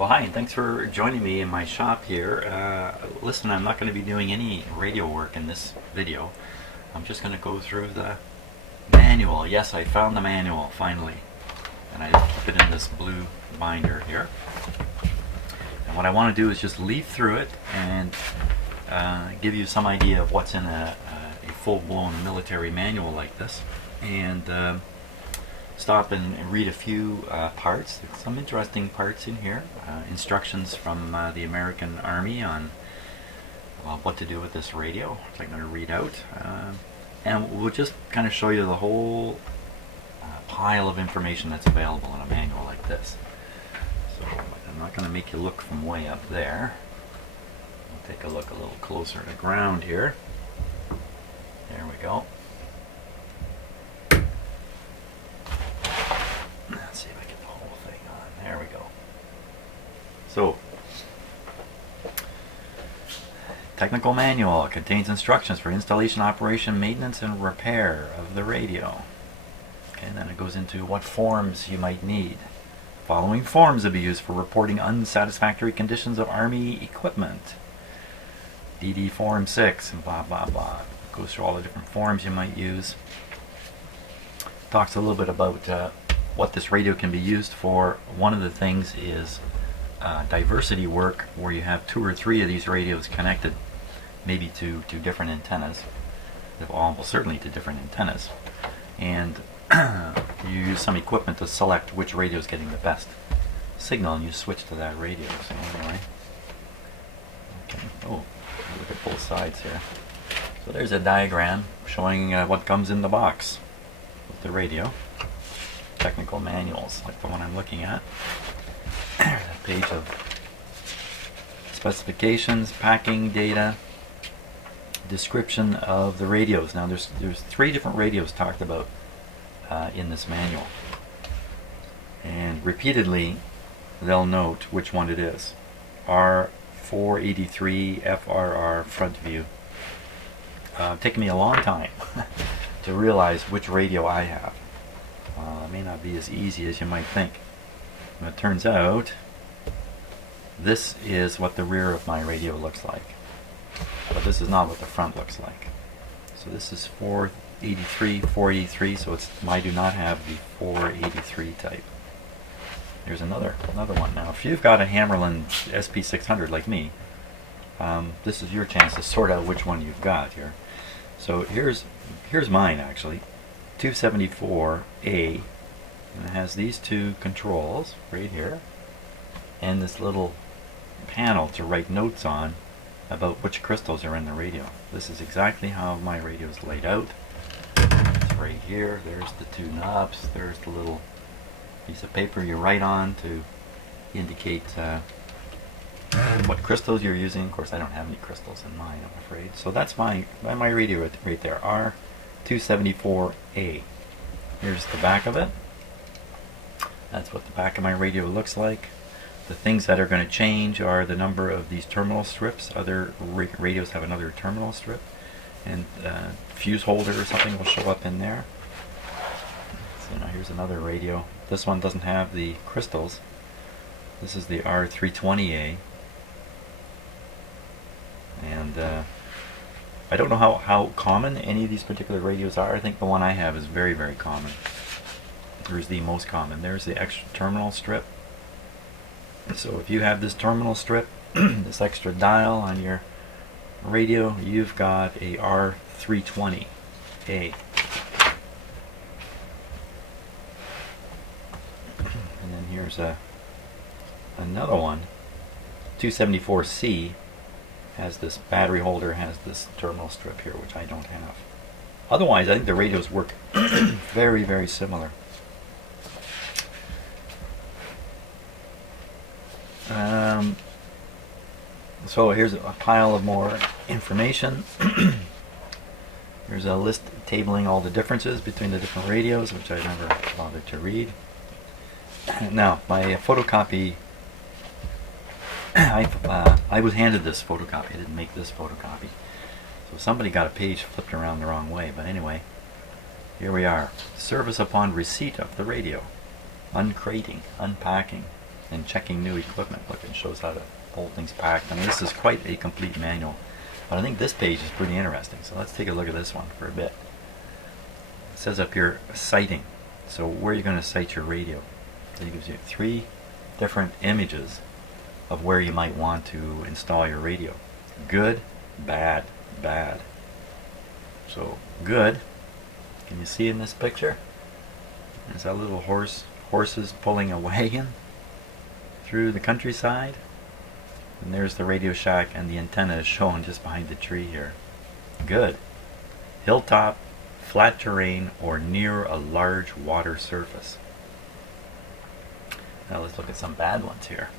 Well, hi, and thanks for joining me in my shop here. Listen, I'm not going to be doing any radio work in this video. I'm just going to go through the manual. Yes, I found the manual, finally. And I keep it in this blue binder here. And what I want to do is just leaf through it and give you some idea of what's in a full-blown military manual like this. And stop and read a few parts. There's some interesting parts in here. Instructions from the American Army on what to do with this radio, which I'm going to read out. And we'll just kind of show you the whole pile of information that's available in a manual like this. So I'm not going to make you look from way up there. We'll take a look a little closer to ground here. There we go. Let's see if I get the whole thing on. There we go. So, technical manual contains instructions for installation, operation, maintenance, and repair of the radio. Okay, and then it goes into what forms you might need. Following forms will be used for reporting unsatisfactory conditions of Army equipment. DD Form 6 and blah blah blah. Goes through all the different forms you might use. Talks a little bit about what this radio can be used for. One of the things is diversity work, where you have 2 or 3 of these radios connected, maybe to different antennas, almost certainly to different antennas, and you use some equipment to select which radio is getting the best signal, and you switch to that radio. So anyway, okay. Oh, look at both sides here. So there's a diagram showing what comes in the box with the radio. Technical manuals, like the one I'm looking at. A page of specifications, packing data, description of the radios. Now there's 3 different radios talked about in this manual, and repeatedly they'll note which one it is. R483 FRR front view. Taken me a long time to realize which radio I have. It may not be as easy as you might think. And it turns out this is what the rear of my radio looks like, but this is not what the front looks like. So this is 483, so I do not have the 483 type. Here's another one. Now if you've got a Hammarlund SP-600 like me, this is your chance to sort out which one you've got here. So here's mine, actually, 274A, and it has these 2 controls right here, and this little panel to write notes on about which crystals are in the radio. This is exactly how my radio is laid out. It's right here. There's the 2 knobs. There's the little piece of paper you write on to indicate what crystals you're using. Of course, I don't have any crystals in mine, I'm afraid. So that's my radio right there, R274A. Here's the back of it. That's what the back of my radio looks like. The things that are going to change are the number of these terminal strips. Other radios have another terminal strip, and fuse holder or something will show up in there. So now here's another radio. This one doesn't have the crystals. This is the R320A. And I don't know how common any of these particular radios are. I think the one I have is very, very common. There's the most common. There's the extra terminal strip. So if you have this terminal strip, this extra dial on your radio, you've got a R320A. And then here's another one, 274C. Has this battery holder, has this terminal strip here, which I don't have. Otherwise, I think the radios work very, very similar. So here's a pile of more information. Here's a list tabling all the differences between the different radios, which I never bothered to read. Now, my photocopy, I was handed this photocopy. I didn't make this photocopy. So somebody got a page flipped around the wrong way. But anyway, here we are. Service upon receipt of the radio. Uncrating, unpacking. and checking new equipment. Look, it shows how the whole thing's packed. I mean, this is quite a complete manual. But I think this page is pretty interesting. So let's take a look at this one for a bit. It says up here, sighting. So where you're going to sight your radio. So it gives you 3 different images of where you might want to install your radio. Good, bad, bad. So good, can you see in this picture? There's that little horses pulling a wagon through the countryside. And there's the Radio Shack, and the antenna is shown just behind the tree here. Good. Hilltop, flat terrain, or near a large water surface. Now let's look at some bad ones here.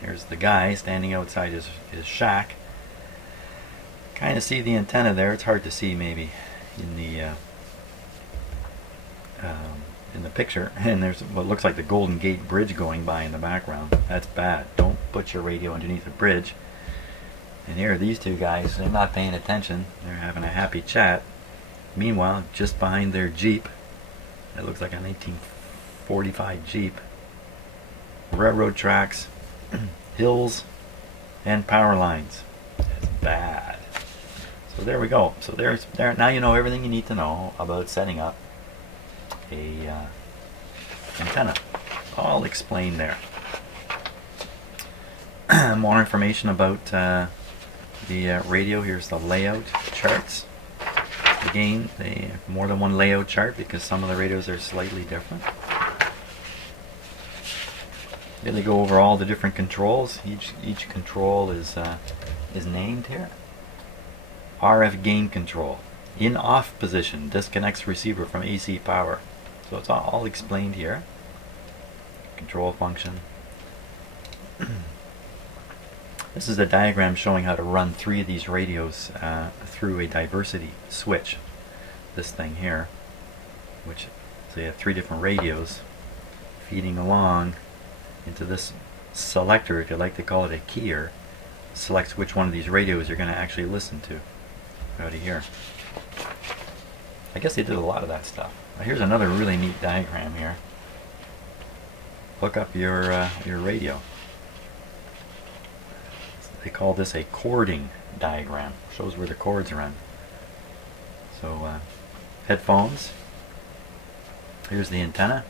Here's the guy standing outside his shack. Kind of see the antenna there. It's hard to see maybe in the picture. And there's what looks like the Golden Gate Bridge going by in the background. That's bad. Don't put your radio underneath a bridge. And here are these 2 guys. They're not paying attention. They're having a happy chat. Meanwhile, just behind their Jeep, it looks like a 1945 Jeep, railroad tracks, hills, and power lines. It's bad. So there we go. So there. Now you know everything you need to know about setting up a antenna. All explained there. More information about the radio. Here's the layout charts. Again, they have more than one layout chart because some of the radios are slightly different. Here they go over all the different controls. Each control is named here. RF gain control. In off position, disconnects receiver from AC power. So it's all explained here. Control function. This is a diagram showing how to run 3 of these radios through a diversity switch. This thing here, so you have 3 different radios feeding along into this selector, if you like to call it a keyer, selects which one of these radios you're going to actually listen to out of here. I guess they did a lot of that stuff. Now here's another really neat diagram here. Hook up your radio. They call this a chording diagram. Shows where the chords run. So headphones. Here's the antenna.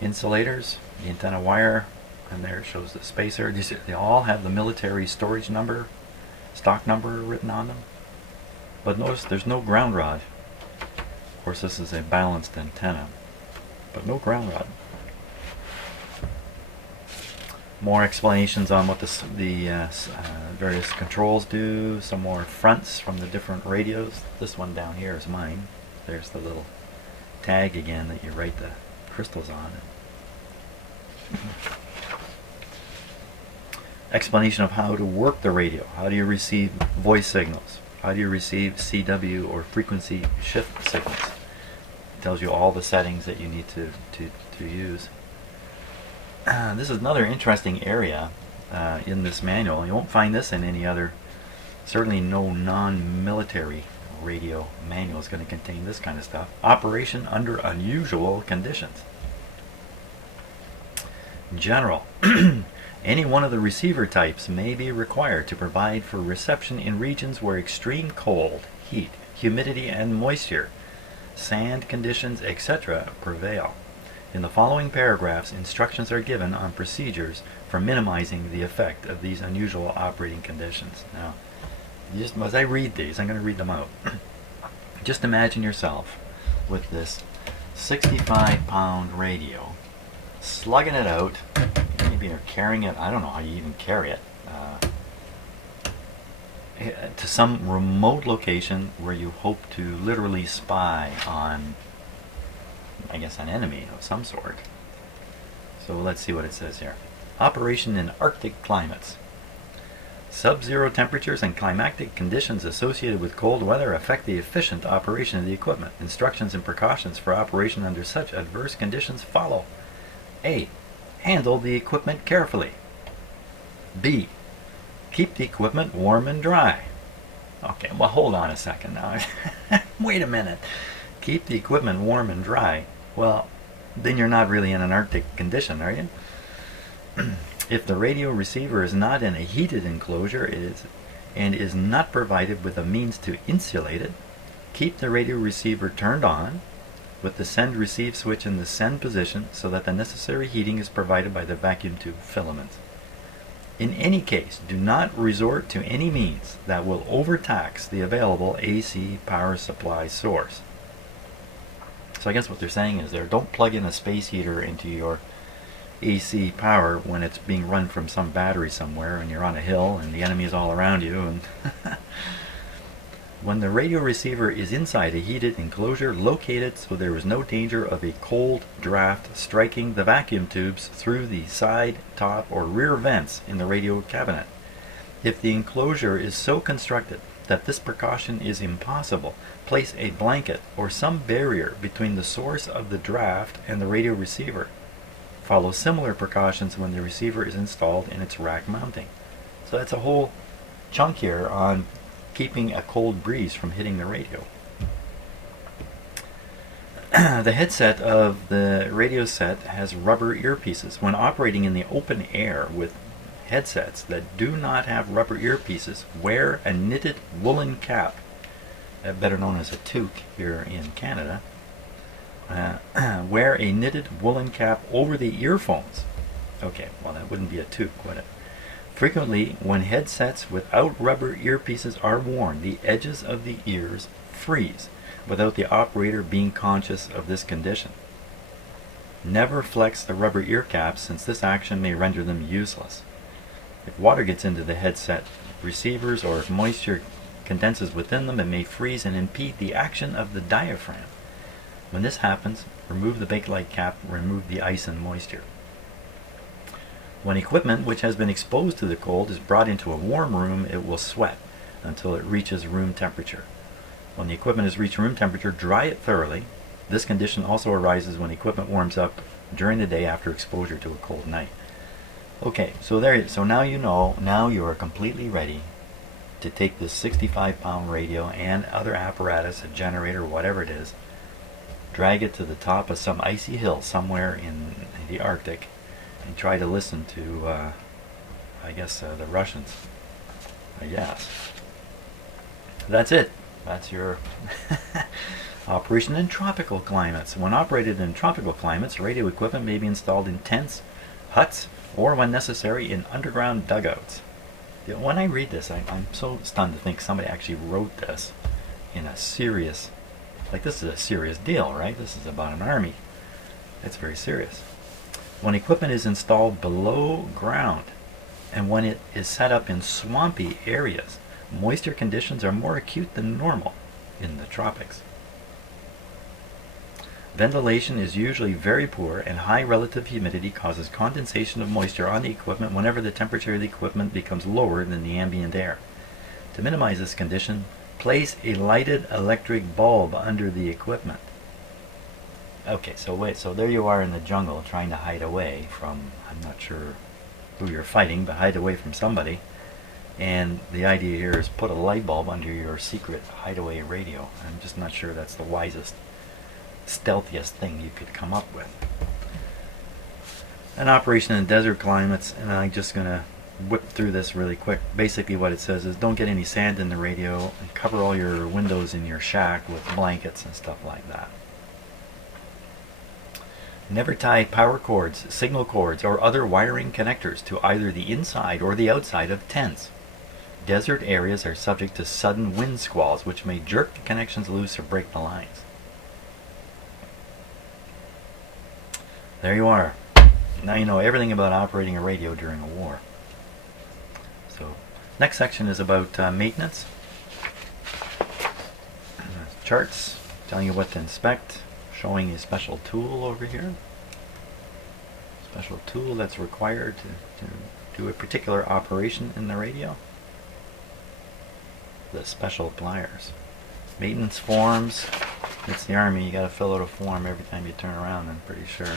Insulators, the antenna wire, and there it shows the spacer. You see, they all have the military storage number, stock number written on them. But notice there's no ground rod. Of course, this is a balanced antenna, but no ground rod. More explanations on what the various controls do. Some more fronts from the different radios. This one down here is mine. There's the little tag again that you write the crystals on. Explanation of how to work the radio. How do you receive voice signals? How do you receive CW or frequency shift signals? It tells you all the settings that you need to use. This is another interesting area in this manual. You won't find this in any other, certainly no non-military radio manual is going to contain this kind of stuff. Operation under unusual conditions. General. Any one of the receiver types may be required to provide for reception in regions where extreme cold, heat, humidity, and moisture, sand conditions, etc. prevail. In the following paragraphs, instructions are given on procedures for minimizing the effect of these unusual operating conditions. Now, just as I read these, I'm going to read them out. Just imagine yourself with this 65-pound radio, slugging it out. Maybe you're carrying it, I don't know how you even carry it, to some remote location where you hope to literally spy on, I guess, an enemy of some sort. So let's see what it says here. Operation in Arctic climates. Sub-zero temperatures and climatic conditions associated with cold weather affect the efficient operation of the equipment. Instructions and precautions for operation under such adverse conditions follow. A. Handle the equipment carefully. B. Keep the equipment warm and dry. Okay, well, hold on a second now. Wait a minute. Keep the equipment warm and dry. Well, then you're not really in an Arctic condition, are you? If the radio receiver is not in a heated enclosure and is not provided with a means to insulate it, keep the radio receiver turned on with the send-receive switch in the send position so that the necessary heating is provided by the vacuum tube filaments. In any case, do not resort to any means that will overtax the available AC power supply source. So I guess what they're saying is don't plug in a space heater into your AC power when it's being run from some battery somewhere and you're on a hill and the enemy is all around you. And when the radio receiver is inside a heated enclosure, locate it so there is no danger of a cold draft striking the vacuum tubes through the side, top, or rear vents in the radio cabinet. If the enclosure is so constructed that this precaution is impossible, place a blanket or some barrier between the source of the draft and the radio receiver. Follow similar precautions when the receiver is installed in its rack mounting. So that's a whole chunk here on keeping a cold breeze from hitting the radio. The headset of the radio set has rubber earpieces. When operating in the open air with headsets that do not have rubber earpieces, wear a knitted woolen cap, better known as a toque here in Canada. Wear a knitted woolen cap over the earphones. Okay, well that wouldn't be a toque, would it? Frequently, when headsets without rubber earpieces are worn, the edges of the ears freeze without the operator being conscious of this condition. Never flex the rubber ear caps, since this action may render them useless. If water gets into the headset receivers or if moisture condenses within them, it may freeze and impede the action of the diaphragm. When this happens, remove the bakelite cap, remove the ice and moisture. When equipment which has been exposed to the cold is brought into a warm room, it will sweat until it reaches room temperature. When the equipment has reached room temperature, dry it thoroughly. This condition also arises when equipment warms up during the day after exposure to a cold night. Okay, so now you know, now you are completely ready to take this 65-pound radio and other apparatus, a generator, whatever it is, drag it to the top of some icy hill somewhere in the Arctic, and try to listen to, I guess, the Russians. I guess. That's it. That's your operation in tropical climates. When operated in tropical climates, radio equipment may be installed in tents, huts, or when necessary, in underground dugouts. When I read this, I'm so stunned to think somebody actually wrote this in a serious, like this is a serious deal, right? This is about an army. It's very serious. When equipment is installed below ground and when it is set up in swampy areas, moisture conditions are more acute than normal in the tropics. Ventilation is usually very poor, and high relative humidity causes condensation of moisture on the equipment whenever the temperature of the equipment becomes lower than the ambient air. To minimize this condition, place a lighted electric bulb under the equipment. Okay, so there you are in the jungle trying to hide away from, I'm not sure who you're fighting, but hide away from somebody. And the idea here is put a light bulb under your secret hideaway radio. I'm just not sure that's the wisest, stealthiest thing you could come up with. An operation in desert climates, and I'm just going to whip through this really quick. Basically what it says is don't get any sand in the radio, and cover all your windows in your shack with blankets and stuff like that. Never tie power cords, signal cords, or other wiring connectors to either the inside or the outside of tents. Desert areas are subject to sudden wind squalls, which may jerk the connections loose or break the lines. There you are. Now you know everything about operating a radio during a war. So, next section is about maintenance. Charts telling you what to inspect. Showing a special tool over here. Special tool that's required to do a particular operation in the radio. The special pliers. Maintenance forms. It's the Army, you gotta fill out a form every time you turn around, I'm pretty sure.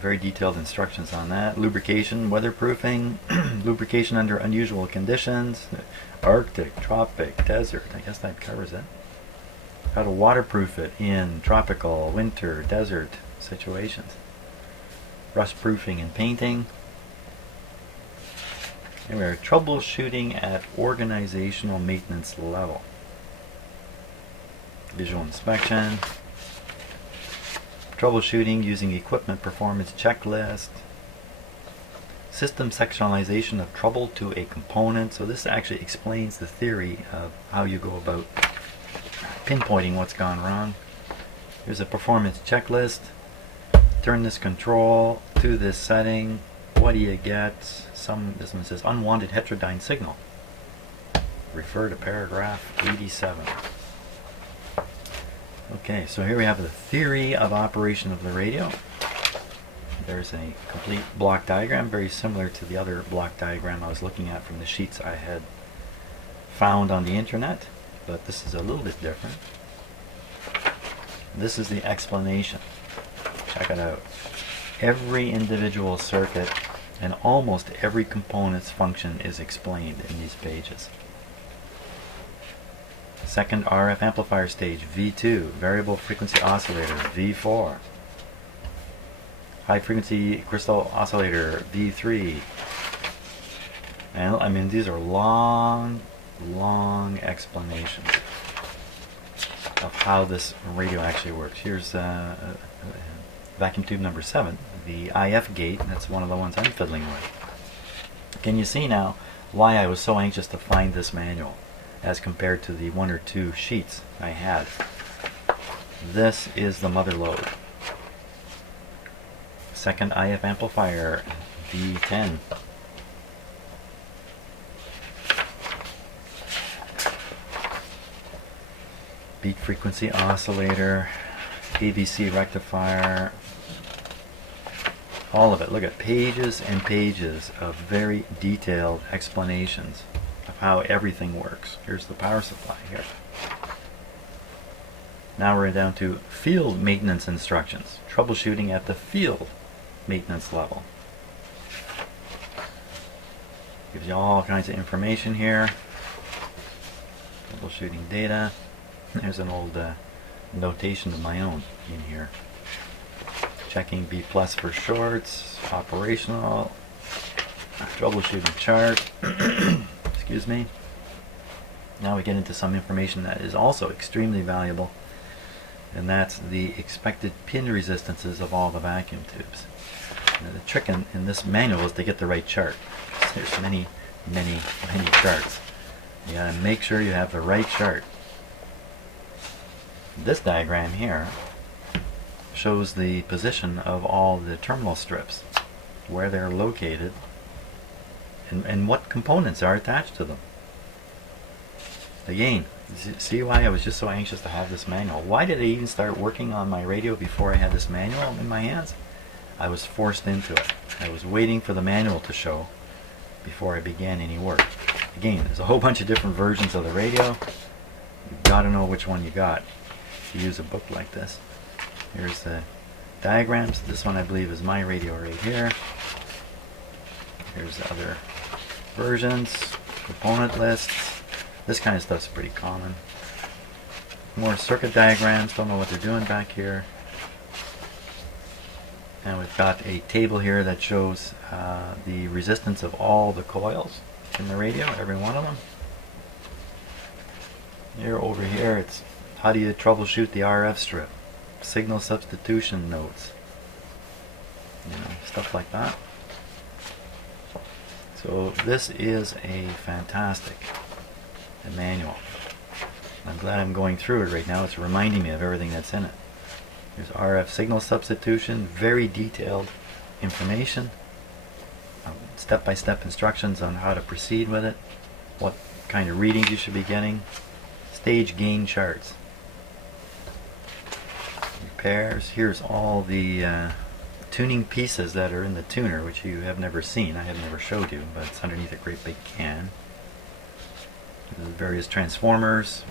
Very detailed instructions on that. Lubrication, weatherproofing, lubrication under unusual conditions, Arctic, tropic, desert, I guess that covers it. How to waterproof it in tropical, winter, desert situations. rust proofing and painting. And we're troubleshooting at organizational maintenance level. Visual inspection. Troubleshooting using equipment performance checklist. System sectionalization of trouble to a component. So this actually explains the theory of how you go about pinpointing what's gone wrong. Here's a performance checklist. Turn this control to this setting. What do you get? This one says unwanted heterodyne signal. Refer to paragraph 87. Okay, so here we have the theory of operation of the radio. There's a complete block diagram, very similar to the other block diagram I was looking at from the sheets I had found on the internet, but this is a little bit different. This is the explanation. Check it out. Every individual circuit and almost every component's function is explained in these pages. Second RF amplifier stage, V2. Variable frequency oscillator, V4. High frequency crystal oscillator, V3. And I mean, these are long explanations of how this radio actually works. Here's vacuum tube number 7, the IF gate. That's one of the ones I'm fiddling with. Can you see now why I was so anxious to find this manual as compared to the 1 or 2 sheets I had? This is the mother lode. Second IF amplifier, V10. Beat frequency oscillator, ABC rectifier, all of it. Look at pages and pages of very detailed explanations of how everything works. Here's the power supply here. Now we're down to field maintenance instructions, troubleshooting at the field maintenance level. Gives you all kinds of information here. Troubleshooting data. There's an old notation of my own in here. Checking B+ for shorts, operational, troubleshooting chart. Excuse me. Now we get into some information that is also extremely valuable, and that's the expected pin resistances of all the vacuum tubes. Now, the trick in this manual is to get the right chart. There's many charts. You gotta make sure you have the right chart. This diagram here shows the position of all the terminal strips, where they're located, and what components are attached to them. Again, see why I was just so anxious to have this manual. Why did I even start working on my radio before I had this manual in my hands? I was forced into it. I was waiting for the manual to show before I began any work. Again, there's a whole bunch of different versions of the radio. You've got to know which one you got if you use a book like this. Here's the diagrams. This one I believe is my radio right here. Here's the other versions, component lists. This kind of stuff's pretty common. More circuit diagrams, don't know what they're doing back here. And we've got a table here that shows the resistance of all the coils in the radio, every one of them. Here, over here, it's how do you troubleshoot the RF strip, signal substitution notes, stuff like that. So this is a fantastic manual. I'm glad I'm going through it right now. It's reminding me of everything that's in it. There's RF signal substitution, very detailed information, step-by-step instructions on how to proceed with it, what kind of readings you should be getting, stage gain charts, repairs. Here's all the tuning pieces that are in the tuner, which you have never seen. I have never showed you, but it's underneath a great big can. There's various transformers,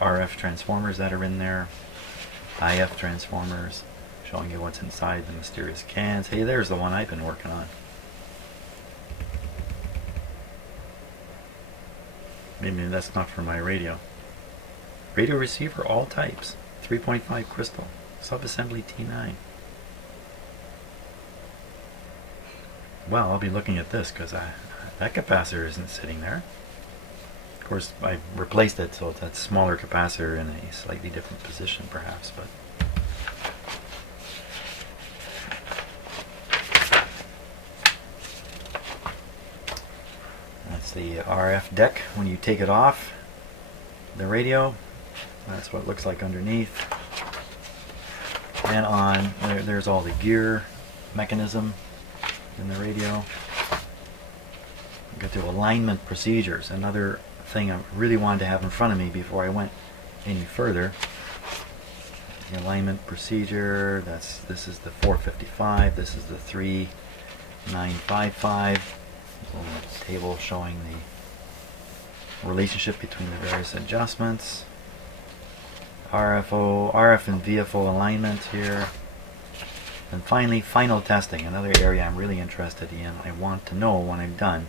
RF transformers that are in there, IF transformers, showing you what's inside the mysterious cans. Hey, there's the one I've been working on. Maybe that's not for my radio. Radio receiver, all types, 3.5 crystal, subassembly T9. well, I'll be looking at this because that capacitor isn't sitting there. Of course, I replaced it, so it's that smaller capacitor in a slightly different position, perhaps. But that's the RF deck. When you take it off the radio, that's what it looks like underneath. And on there's all the gear mechanism in the radio. Get to alignment procedures. Another thing I really wanted to have in front of me before I went any further. The alignment procedure. This is the 455. This is the 3955. A little table showing the relationship between the various adjustments. RF and VFO alignment here. And finally, final testing, another area I'm really interested in. I want to know when I'm done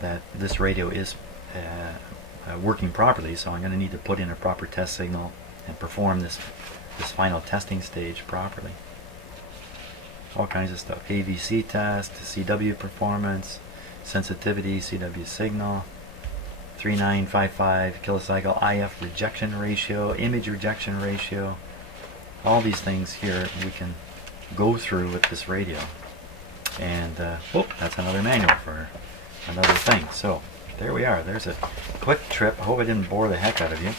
that this radio is working properly, so I'm going to need to put in a proper test signal and perform this final testing stage properly. All kinds of stuff. AVC test, CW performance, sensitivity, CW signal, 3955 kilocycle IF rejection ratio, image rejection ratio. All these things here we can go through with this radio. And that's another manual for another thing. So there we are. There's a quick trip. I hope I didn't bore the heck out of you.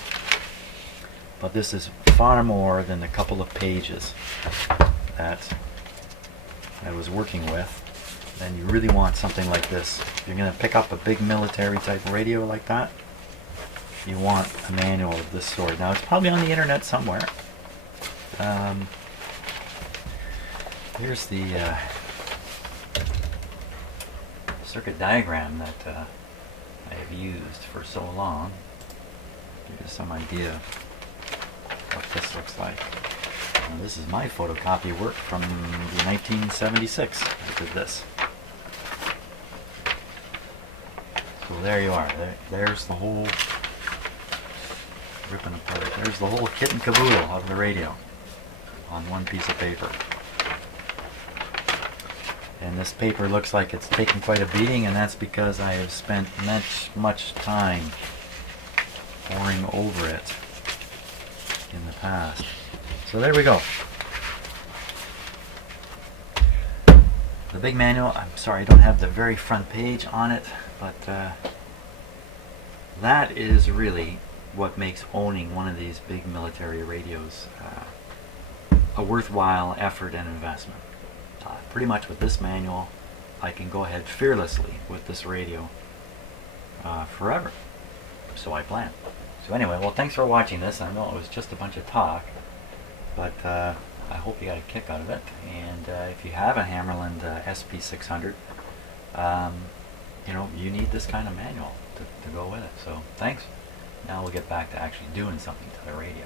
But this is far more than a couple of pages that I was working with. And you really want something like this. If you're going to pick up a big military type radio like that, you want a manual of this sort. Now it's probably on the internet somewhere. Here's the circuit diagram that I have used for so long. Give you some idea what this looks like. Now, this is my photocopy work from the 1976. I did this. So there you are. There's the whole ripping apart. There's the whole kit and caboodle of the radio on one piece of paper. And this paper looks like it's taken quite a beating, and that's because I have spent much time poring over it in the past. So there we go. The big manual. I'm sorry I don't have the very front page on it, but that is really what makes owning one of these big military radios a worthwhile effort and investment. Pretty much with this manual, I can go ahead fearlessly with this radio forever. So I plan. So anyway, well, thanks for watching this. I know it was just a bunch of talk, but I hope you got a kick out of it. And if you have a Hammarlund SP-600, you need this kind of manual to go with it. So thanks. Now we'll get back to actually doing something to the radio.